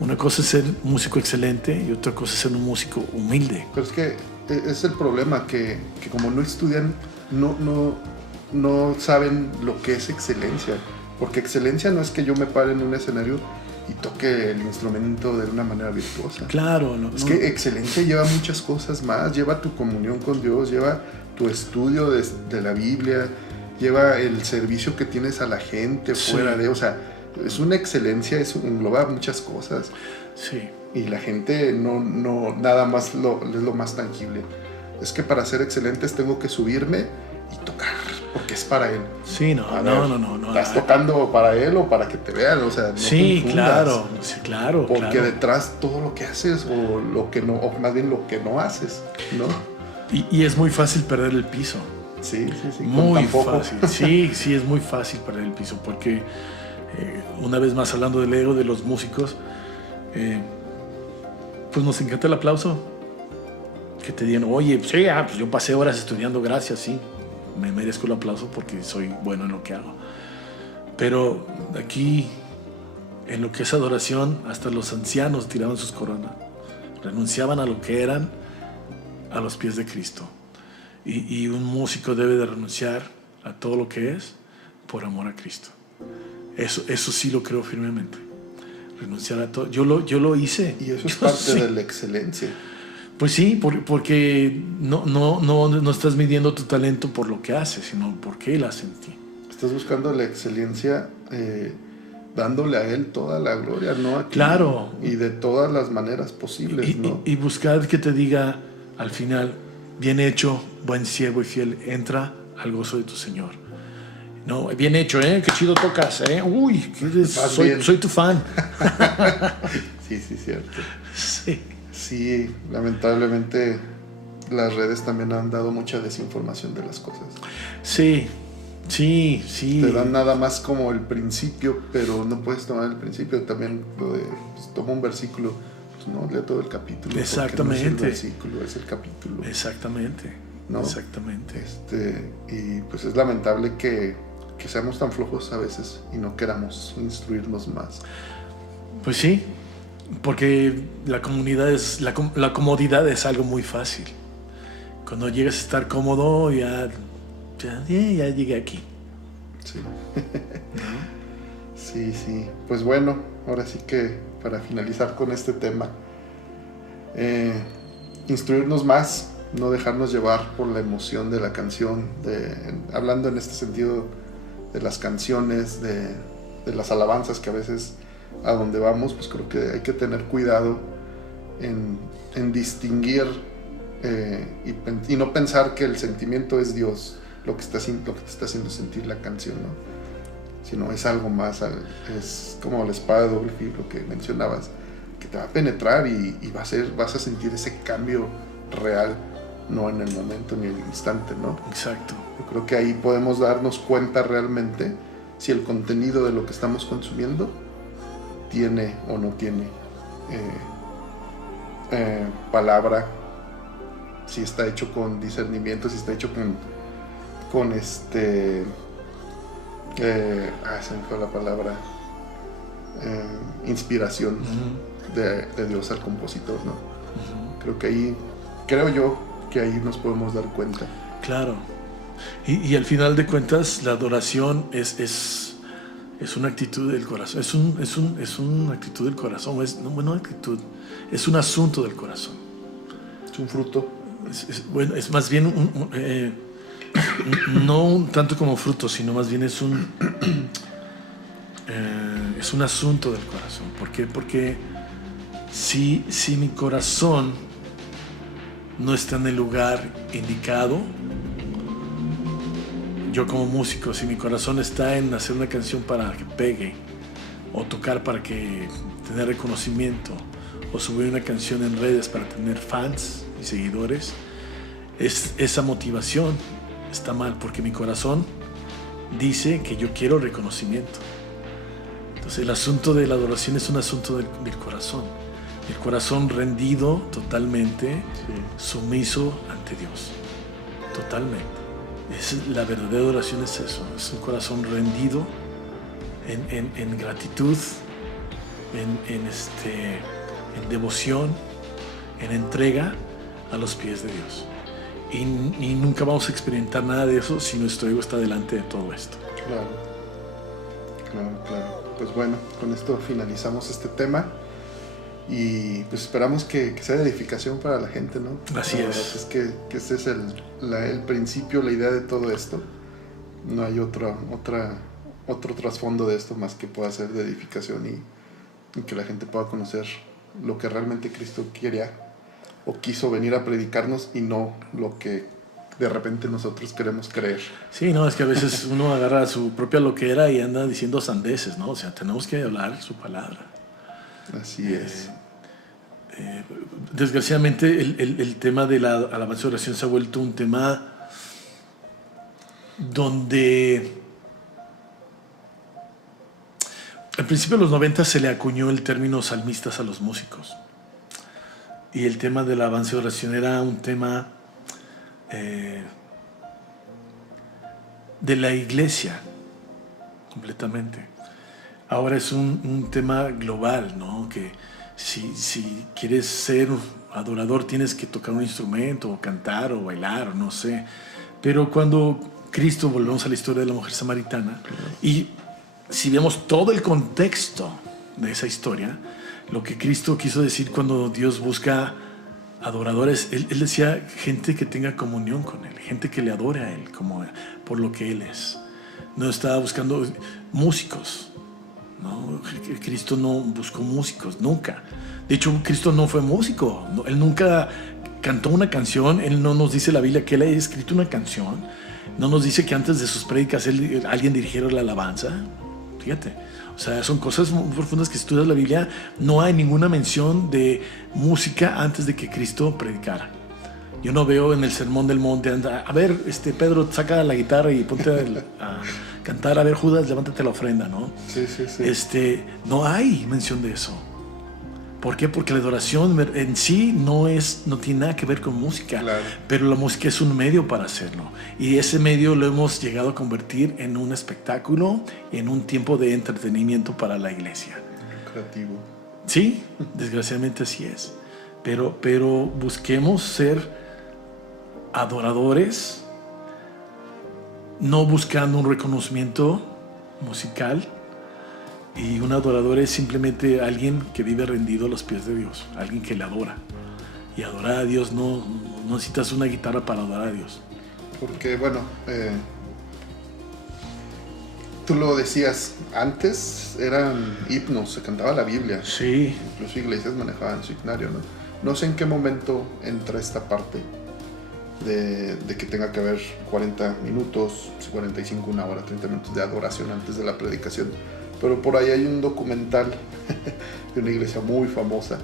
una cosa es ser músico excelente y otra cosa es ser un músico humilde. Pero es que es el problema, que como no estudian, no saben lo que es excelencia. Porque excelencia no es que yo me pare en un escenario y toque el instrumento de una manera virtuosa. Claro. Que excelencia lleva muchas cosas más. Lleva tu comunión con Dios, lleva tu estudio de la Biblia, lleva el servicio que tienes a la gente fuera de... O sea, es una excelencia, engloba muchas cosas. Sí. Y la gente no nada más es lo más tangible. Es que para ser excelentes tengo que subirme y tocar, porque es para Él. Sí, no. ¿Estás tocando para Él o para que te vean? O sea, no sí, confundas. claro. Porque detrás todo lo que haces o más bien lo que no haces, ¿no? Y es muy fácil perder el piso. Sí. Muy fácil. Sí, es muy fácil perder el piso, porque una vez más hablando del ego de los músicos, pues nos encanta el aplauso. Que te digan, oye, pues yo pasé horas estudiando, gracias, sí. Me merezco el aplauso porque soy bueno en lo que hago. Pero aquí, en lo que es adoración, hasta los ancianos tiraban sus coronas. Renunciaban a lo que eran a los pies de Cristo. Y un músico debe de renunciar a todo lo que es por amor a Cristo. Eso sí lo creo firmemente. Renunciar a todo. Yo lo hice. Y eso es parte de la excelencia. Pues sí, porque no estás midiendo tu talento por lo que haces, sino por qué él hace en ti. Estás buscando la excelencia, dándole a Él toda la gloria, ¿no? Aquí, claro. Y de todas las maneras posibles, ¿no? Y buscar que te diga al final, bien hecho, buen siervo y fiel, entra al gozo de tu Señor. No, bien hecho, ¿eh? Qué chido tocas, ¿eh? Uy, soy tu fan. Sí, cierto. Sí. Sí, lamentablemente las redes también han dado mucha desinformación de las cosas. Sí. Te dan nada más como el principio, pero no puedes tomar el principio. También lo de, pues, toma un versículo, pues no, lee todo el capítulo. Exactamente. No es el versículo, es el capítulo. Exactamente. ¿No? Exactamente. Y pues es lamentable que seamos tan flojos a veces y no queramos instruirnos más. Pues sí, porque la comodidad es algo muy fácil. Cuando llegas a estar cómodo, ya llegué aquí. Sí. Sí. Pues bueno, ahora sí que para finalizar con este tema, instruirnos más, no dejarnos llevar por la emoción de la canción, hablando en este sentido de las canciones, de las alabanzas, que a veces a donde vamos, pues creo que hay que tener cuidado en distinguir y no pensar que el sentimiento es Dios lo que te está haciendo sentir la canción, ¿no? Sino es algo más, es como la espada de doble filo que mencionabas, que te va a penetrar y vas a sentir ese cambio real, no en el momento ni en el instante, ¿no? Exacto. Yo creo que ahí podemos darnos cuenta realmente si el contenido de lo que estamos consumiendo tiene o no tiene palabra, si está hecho con discernimiento, si está hecho se me fue la palabra, inspiración de Dios al compositor, ¿no? Creo yo que ahí nos podemos dar cuenta. Claro. Y al final de cuentas, la adoración es una actitud del corazón. Es una actitud del corazón. Es un asunto del corazón. Es un fruto. Es más bien no tanto como fruto, sino más bien es un asunto del corazón. ¿Por qué? Porque si mi corazón no está en el lugar indicado, yo como músico, si mi corazón está en hacer una canción para que pegue, o tocar para que tener reconocimiento, o subir una canción en redes para tener fans y seguidores, esa motivación está mal, porque mi corazón dice que yo quiero reconocimiento. Entonces el asunto de la adoración es un asunto del corazón. El corazón rendido totalmente, sumiso ante Dios. Totalmente. La verdadera adoración es eso. Es un corazón rendido en gratitud, en devoción, en entrega a los pies de Dios. Y nunca vamos a experimentar nada de eso si nuestro ego está delante de todo esto. Claro. Pues bueno, con esto finalizamos este tema. Y pues esperamos que sea de edificación para la gente, ¿no? Así es. Es que este es el principio, la idea de todo esto. No hay otro trasfondo de esto más que pueda ser de edificación y que la gente pueda conocer lo que realmente Cristo quería o quiso venir a predicarnos y no lo que de repente nosotros queremos creer. Sí, no, es que a veces uno agarra su propia loquera y anda diciendo sandeces, ¿no? O sea, tenemos que hablar su palabra. Así es. Desgraciadamente el tema de la alabanza y oración se ha vuelto un tema donde al principio de los 90 se le acuñó el término salmistas a los músicos, y el tema de la alabanza y oración era un tema de la iglesia completamente. Ahora es un tema global, ¿no? Que si quieres ser adorador tienes que tocar un instrumento o cantar o bailar o no sé. Pero cuando Cristo, volvemos a la historia de la mujer samaritana, y si vemos todo el contexto de esa historia, lo que Cristo quiso decir cuando Dios busca adoradores, él decía gente que tenga comunión con Él, gente que le adore a Él por lo que Él es. No estaba buscando músicos, ¿no? Cristo no buscó músicos, nunca. De hecho, Cristo no fue músico, Él nunca cantó una canción. Él no nos dice la Biblia que Él haya escrito una canción. No nos dice que antes de sus prédicas alguien dirigiera la alabanza. Fíjate. O sea, son cosas muy profundas que si estudias la Biblia, no hay ninguna mención de música antes de que Cristo predicara. Yo no veo en el Sermón del Monte, a ver, Pedro, saca la guitarra y ponte a cantar, a ver, Judas, levántate la ofrenda, ¿no? Sí. No hay mención de eso. ¿Por qué? Porque la adoración en sí no tiene nada que ver con música, claro. Pero la música es un medio para hacerlo. Y ese medio lo hemos llegado a convertir en un espectáculo, en un tiempo de entretenimiento para la iglesia. Creativo. Sí, desgraciadamente así es. Pero busquemos ser adoradores, no buscando un reconocimiento musical. Y un adorador es simplemente alguien que vive rendido a los pies de Dios, alguien que le adora. Y adorar a Dios no necesitas una guitarra para adorar a Dios. Porque, bueno, tú lo decías, antes eran himnos, se cantaba la Biblia. Sí. Incluso iglesias manejaban su himnario, ¿no? No sé en qué momento entra esta parte de que tenga que haber 40 minutos, 45, una hora, 30 minutos de adoración antes de la predicación. Pero por ahí hay un documental de una iglesia muy famosa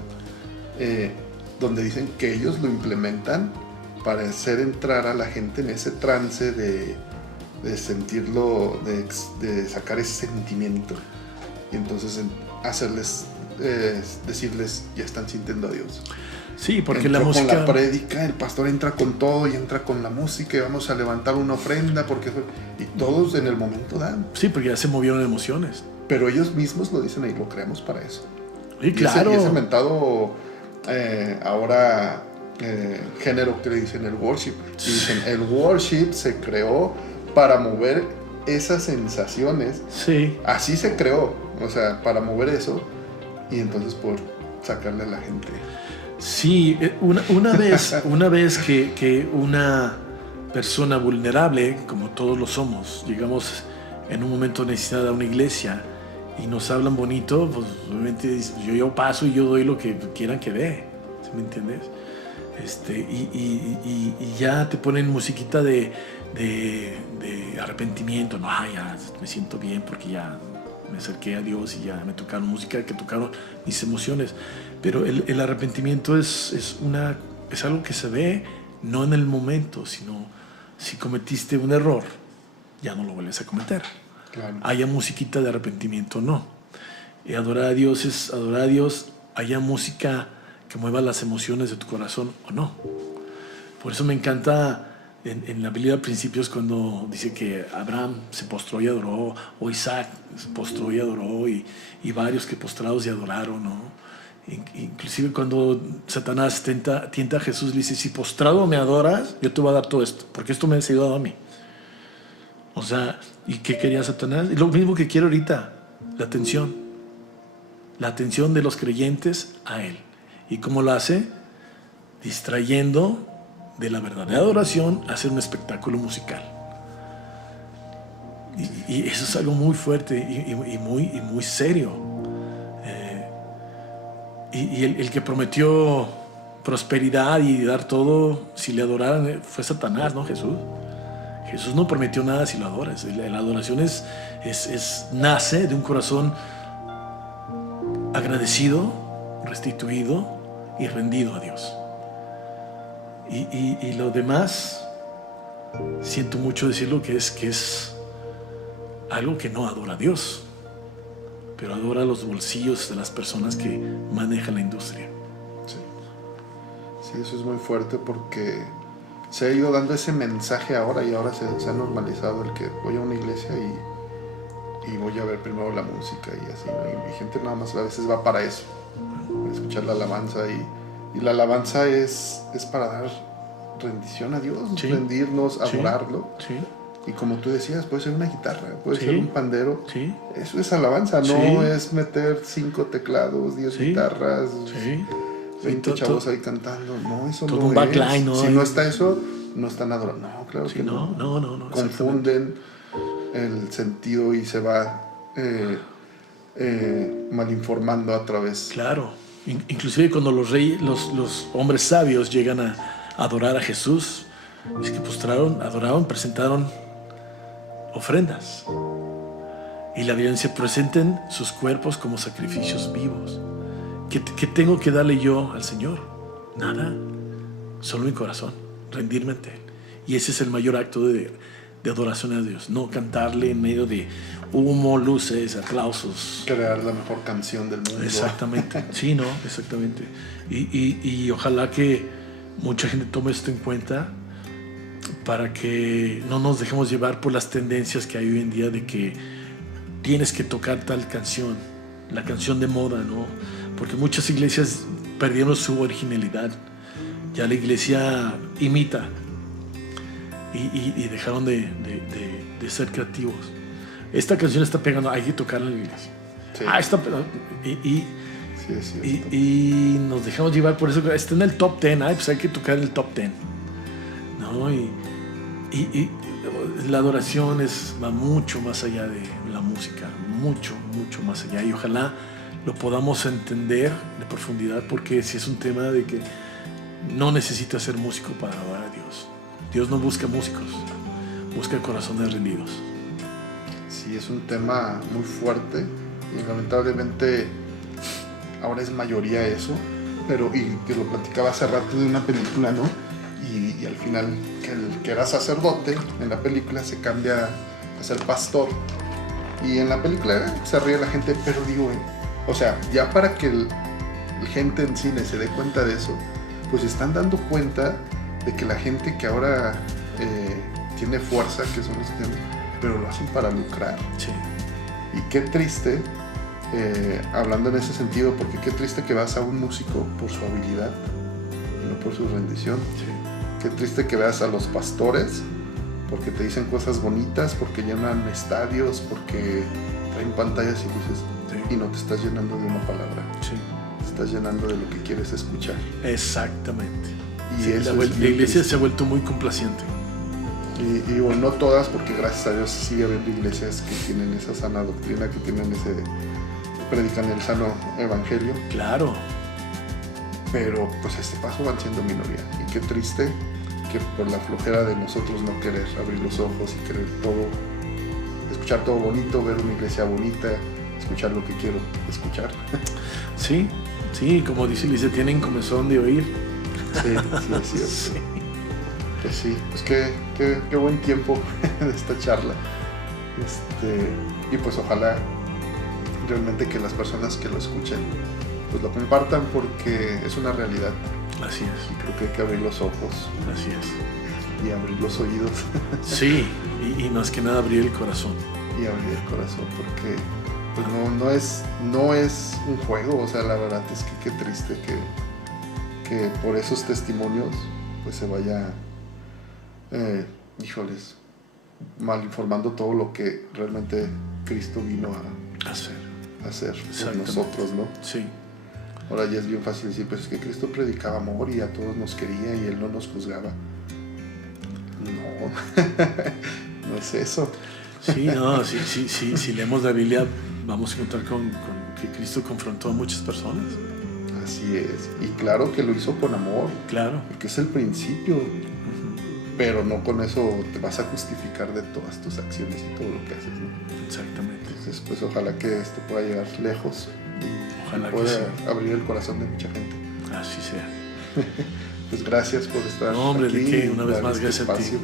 donde dicen que ellos lo implementan para hacer entrar a la gente en ese trance de sentirlo, de sacar ese sentimiento y entonces hacerles decirles ya están sintiendo a Dios. Sí, porque entró la música... con la prédica, el pastor entra con todo y entra con la música y vamos a levantar una ofrenda y todos en el momento dan. Sí, porque ya se movieron emociones. Pero ellos mismos lo dicen y lo creamos para eso. Sí, claro. Y ese mentado ahora género que le dicen el worship. Y dicen, el worship se creó para mover esas sensaciones. Sí. Así se creó, o sea, para mover eso y entonces por sacarle a la gente. Sí, una vez que una persona vulnerable, como todos lo somos, llegamos en un momento de necesidad a una iglesia y nos hablan bonito, pues obviamente yo paso y yo doy lo que quieran que dé, ¿sí me entiendes? Y ya te ponen musiquita de arrepentimiento, no, ya me siento bien porque ya me acerqué a Dios y ya me tocaron música que tocaron mis emociones. Pero el arrepentimiento es algo que se ve no en el momento, sino si cometiste un error, ya no lo vuelves a cometer. Claro. Haya musiquita de arrepentimiento o no. Y adorar a Dios es adorar a Dios, haya música que mueva las emociones de tu corazón o no. Por eso me encanta en la Biblia Principios cuando dice que Abraham se postró y adoró, o Isaac se postró y adoró, y varios que postrados y adoraron, ¿no? Inclusive cuando Satanás tienta a Jesús, le dice, si postrado me adoras, yo te voy a dar todo esto, porque esto me ha sido dado a mí. O sea, ¿y qué quería Satanás? Y lo mismo que quiere ahorita, la atención de los creyentes a él. ¿Y cómo lo hace? Distrayendo de la verdadera adoración a hacer un espectáculo musical. Y eso es algo muy fuerte y muy serio. Y el que prometió prosperidad y dar todo si le adoraran fue Satanás, ¿no? Jesús no prometió nada si lo adoras. La adoración nace de un corazón agradecido, restituido y rendido a Dios. Y lo demás, siento mucho decirlo, que es algo que no adora a Dios, pero adora los bolsillos de las personas que manejan la industria. Sí, eso es muy fuerte porque se ha ido dando ese mensaje ahora y ahora se ha normalizado el que voy a una iglesia y voy a ver primero la música y así, ¿no? Y gente nada más a veces va para eso, para escuchar la alabanza y la alabanza es para dar rendición a Dios, sí, rendirnos, adorarlo. Sí. Y como tú decías, puede ser una guitarra, puede ser un pandero. Sí. Eso es alabanza, no es meter 5 teclados, 10 guitarras, 20 chavos ahí cantando. No, eso todo no un backline, es. ¿No? Si no está eso, no están adorando. No, claro que no. No. Confunden el sentido y se va malinformando a través. Claro. Inclusive cuando los hombres sabios llegan a adorar a Jesús, es que postraron, adoraron, presentaron ofrendas. Y la Biblia dice, presenten sus cuerpos como sacrificios vivos. ¿Qué tengo que darle yo al Señor? Nada, solo mi corazón, rendirme ante Él. Y ese es el mayor acto de adoración a Dios, no cantarle en medio de humo, luces, aplausos. Crear la mejor canción del mundo. Exactamente, sí, ¿no? Exactamente. Y ojalá que mucha gente tome esto en cuenta para que no nos dejemos llevar por las tendencias que hay hoy en día de que tienes que tocar tal canción, la canción de moda, ¿no? Porque muchas iglesias perdieron su originalidad. Ya la iglesia imita y dejaron de ser creativos. Esta canción está pegando, hay que tocarla en la iglesia. Sí. Está pegando. Sí, es cierto. Y nos dejamos llevar por eso. Está en el top 10. Pues hay que tocar en el top 10, ¿no? Y la adoración va mucho más allá de la música, mucho más allá, y ojalá lo podamos entender de profundidad, porque si es un tema de que no necesitas ser músico para adorar a Dios. Dios no busca músicos, busca corazones rendidos. Sí, es un tema muy fuerte y lamentablemente ahora es mayoría eso, pero y te lo platicaba hace rato de una película, ¿no? Y al final que era sacerdote en la película se cambia a ser pastor, y en la película se ríe la gente, pero digo, o sea, ya para que la gente en cine se dé cuenta de eso, pues están dando cuenta de que la gente que ahora tiene fuerza, que son los que, pero lo hacen para lucrar. Sí. Y qué triste, hablando en ese sentido, porque qué triste que vas a un músico por su habilidad y no por su rendición. Sí. Qué triste que veas a los pastores porque te dicen cosas bonitas, porque llenan estadios, porque traen pantallas y luces, Sí. y no te estás llenando de una palabra, Sí. te estás llenando de lo que quieres escuchar. Exactamente. Y Sí, eso la es bien iglesia triste. se ha vuelto muy complaciente. Y bueno, no todas, porque gracias a Dios sigue habiendo iglesias que tienen esa sana doctrina, que tienen que predican el sano evangelio, Claro. pero pues a este paso van siendo minoría. Y qué triste que por la flojera de nosotros no querer abrir los ojos y querer todo, escuchar todo bonito, ver una iglesia bonita, escuchar lo que quiero escuchar. Sí, sí, como dice Lice, tienen comezón de oír. Sí, sí, es cierto. Sí. Pues sí, pues qué buen tiempo de esta charla. Y pues ojalá realmente que las personas que lo escuchen pues lo compartan, porque es una realidad. Así es, Y creo que hay que abrir los ojos así es. y abrir los oídos Sí, y más que nada abrir el corazón. y abrir el corazón, porque pues no es un juego. O sea, la verdad es que qué triste que por esos testimonios pues se vaya híjoles, mal informando todo lo que realmente Cristo vino a hacer por Exactamente. nosotros, ¿no? Sí, Ahora ya es bien fácil decir, pues es que Cristo predicaba amor y a todos nos quería y Él no nos juzgaba. No, no es eso. sí, no, si leemos la Biblia vamos a encontrar con que Cristo confrontó a muchas personas. Así es. Y claro que lo hizo con amor, Claro. porque es el principio, Ujú. pero no con eso te vas a justificar de todas tus acciones y todo lo que haces, ¿no? Exactamente. Entonces, pues ojalá que esto pueda llegar lejos y Ojalá que pueda sí. abrir el corazón de mucha gente. Así sea. Pues gracias por estar No, hombre, aquí. ¿de qué? Una vez dar más, este gracias a ti. espacio.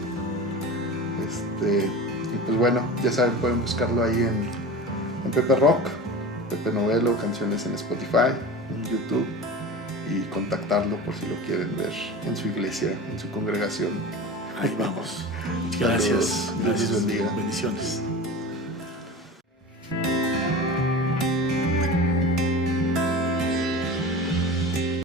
Y pues bueno, ya saben, pueden buscarlo ahí en Pepe Rock, Pepe Novelo, canciones en Spotify, en YouTube, y contactarlo por si lo quieren ver en su iglesia, en su congregación. Ahí vamos. Saludos. Gracias. Dios los Gracias. bendiga. Bendiciones.